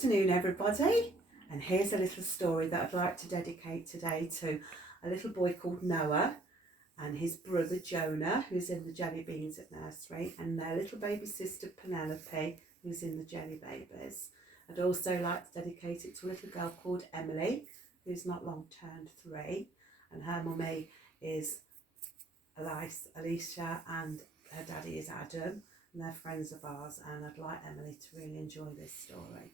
afternoon, everybody, and here's a little story that I'd like to dedicate today to a little boy called Noah and his brother Jonah, who's in the Jelly Beans at nursery, and their little baby sister Penelope, who's in the Jelly Babies. I'd also like to dedicate it to a little girl called Emily, who's not long turned 3, and her mummy is Alicia, and her daddy is Adam, and they're friends of ours, and I'd like Emily to really enjoy this story.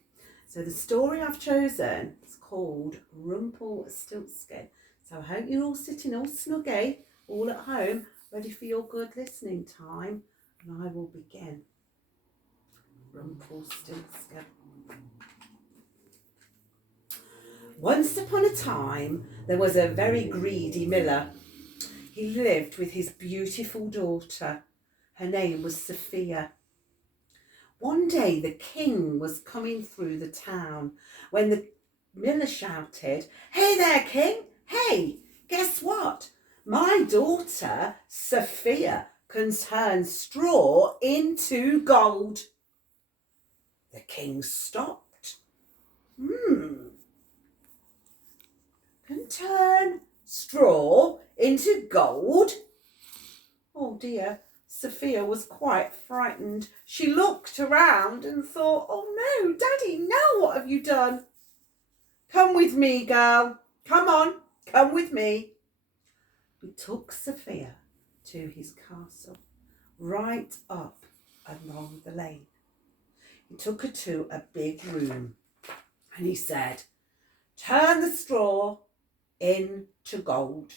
So the story I've chosen is called Rumpelstiltskin. So I hope you're all sitting all snuggy, all at home, ready for your good listening time, and I will begin. Rumpelstiltskin. Once upon a time, there was a very greedy miller. He lived with his beautiful daughter. Her name was Sophia. One day the king was coming through the town when the miller shouted, "Hey there, king! Hey, guess what? My daughter, Sophia, can turn straw into gold." The king stopped. Can turn straw into gold? Oh dear. Sophia was quite frightened. She looked around and thought, "Oh no, Daddy, now what have you done?" "Come with me, girl. Come on, come with me." He took Sophia to his castle, right up along the lane. He took her to a big room and he said, "Turn the straw into gold."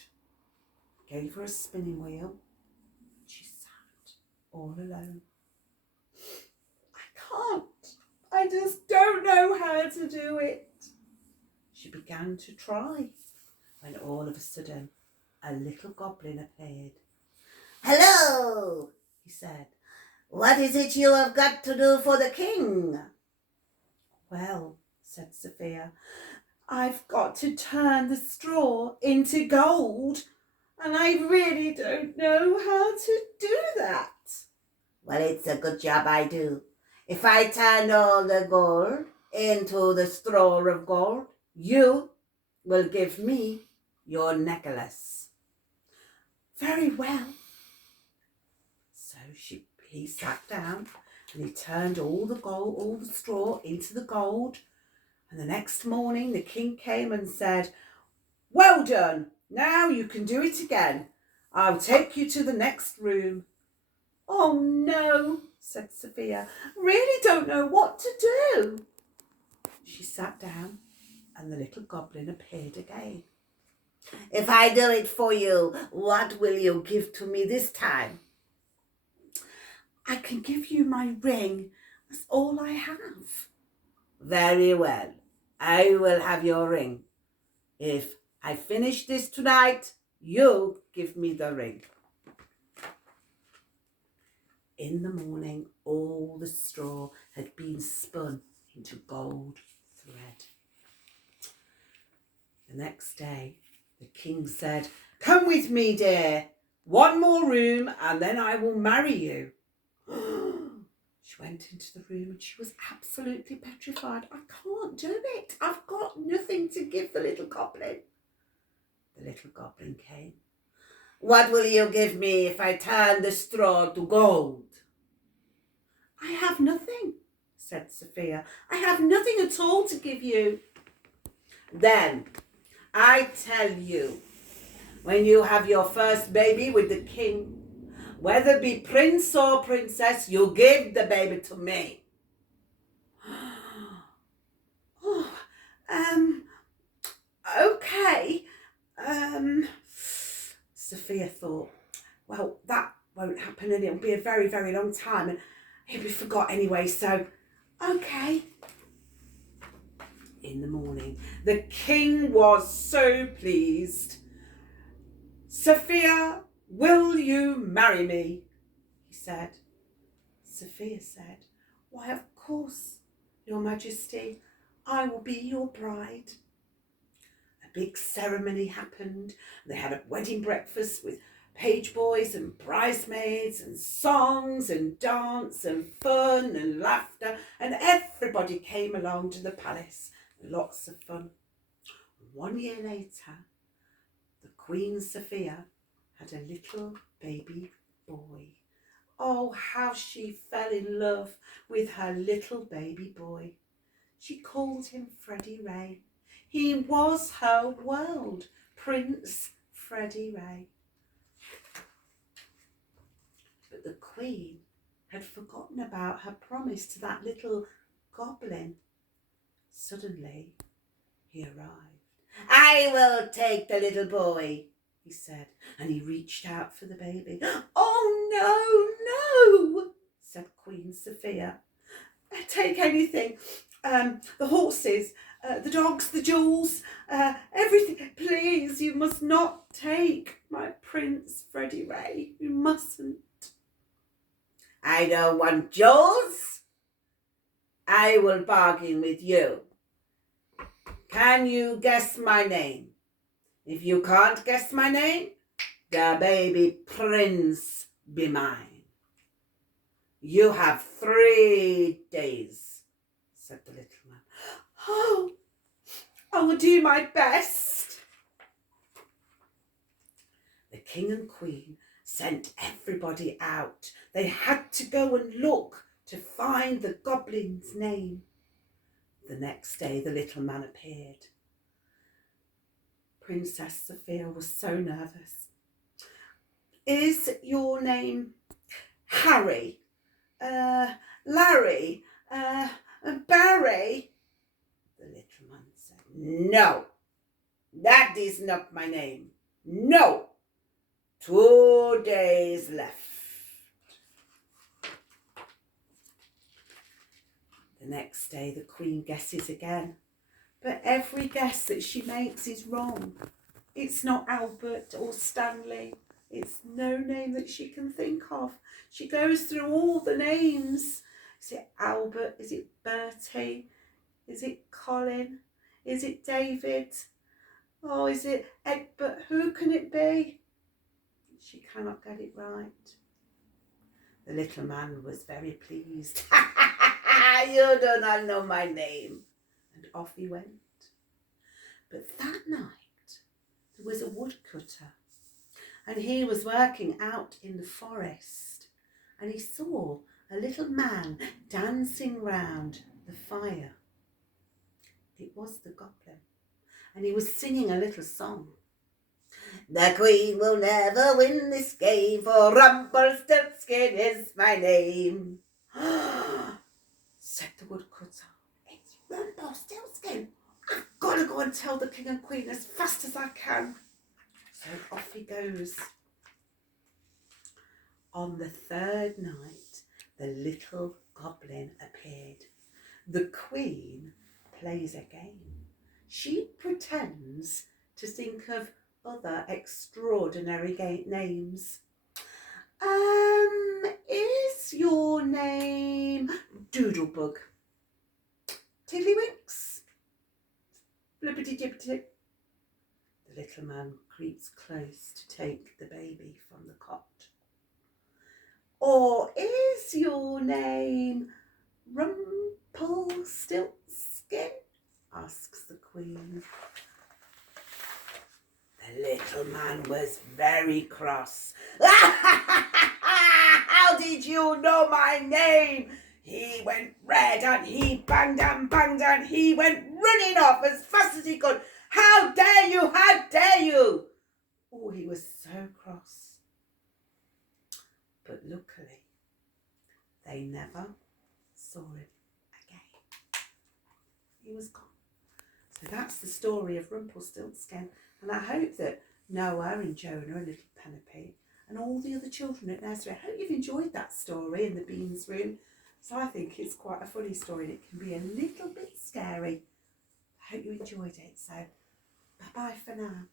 Gave her a spinning wheel. She sat all alone. I just don't know how to do it. She began to try when all of a sudden a little goblin appeared. "Hello," he said. "What is it you have got to do for the king?" "Well," said Sophia, "I've got to turn the straw into gold, and I really don't know how to do that." "Well, it's a good job I do. If I turn all the gold into the straw of gold, you will give me your necklace." "Very well." So he sat down and he turned all the straw into the gold. And the next morning the king came and said, "Well done. Now you can do it again. I'll take you to the next room." "Oh no," said Sophia. "Really don't know what to do." She sat down and the little goblin appeared again. "If I do it for you, what will you give to me this time?" "I can give you my ring. That's all I have." "Very well. I will have your ring. If I finish this tonight, you give me the ring." In the morning, all the straw had been spun into gold thread. The next day, the king said, "Come with me, dear. One more room and then I will marry you." She went into the room and she was absolutely petrified. "I can't do it. I've got nothing to give the little goblin." The little goblin came. "What will you give me if I turn the straw to gold?" "I have nothing," said Sophia. "I have nothing at all to give you." "Then I tell you, when you have your first baby with the king, whether it be prince or princess, you give the baby to me." Okay. Sophia thought, well, that won't happen and it'll be a very, very long time and he'll be forgot anyway, so okay. In the morning, the king was so pleased. "Sophia, will you marry me?" he said. Sophia said, "Why, of course, Your Majesty, I will be your bride." A big ceremony happened. They had a wedding breakfast with page boys and bridesmaids and songs and dance and fun and laughter, and everybody came along to the palace. Lots of fun. 1 year later, the Queen Sophia had a little baby boy. Oh, how she fell in love with her little baby boy. She called him Freddie Ray. He was her world, Prince Freddie Ray. But the Queen had forgotten about her promise to that little goblin. Suddenly, he arrived. "I will take the little boy," he said, and he reached out for the baby. "Oh, no, said Queen Sophia. "Take anything, the horses, the dogs, the jewels, everything. Please, you must not take my Prince Freddie Ray. You mustn't." "I don't want jewels. I will bargain with you. Can you guess my name? If you can't guess my name, the baby prince be mine." "You have 3 days, said the little man. "Oh, I will do my best." The king and queen sent everybody out. They had to go and look to find the goblin's name. The next day the little man appeared. Princess Sophia was so nervous. "Is your name Harry? Larry? Barry?" The little man said, "No, that is not my name. No, 2 days left." The next day the queen guesses again, but every guess that she makes is wrong. It's not Albert or Stanley. It's no name that she can think of. She goes through all the names. Is it Albert? Is it Bertie? Is it Colin? Is it David? Oh, is it Egbert? Who can it be? She cannot get it right. The little man was very pleased. "You do not know my name." And off he went. But that night there was a woodcutter, and he was working out in the forest, and he saw a little man dancing round the fire. It was the goblin, and he was singing a little song. "The queen will never win this game, for Rumpelstiltskin is my name." Said the woodcutter, "It's Rumpelstiltskin. I've got to go and tell the king and queen as fast as I can." So off he goes. On the 3rd night, the little goblin appeared. The queen plays a game. She pretends to think of other extraordinary names. Is your name Doodlebug? Tiddlywinks? Flippity-jippity? The little man creeps close to take the baby from the cot. Or is your name Rumpelstiltskin? Asks the queen. The little man was very cross. "How did you know my name?" He went red and he banged and he went running off as fast as he could. "How dare you? How dare you?" Oh, he was so cross. But luckily, they never saw him again. He was gone. So that's the story of Rumpelstiltskin. And I hope that Noah and Jonah and little Penelope and all the other children at nursery, I hope you've enjoyed that story in the Beans Room. So I think it's quite a funny story and it can be a little bit scary. I hope you enjoyed it. So bye-bye for now.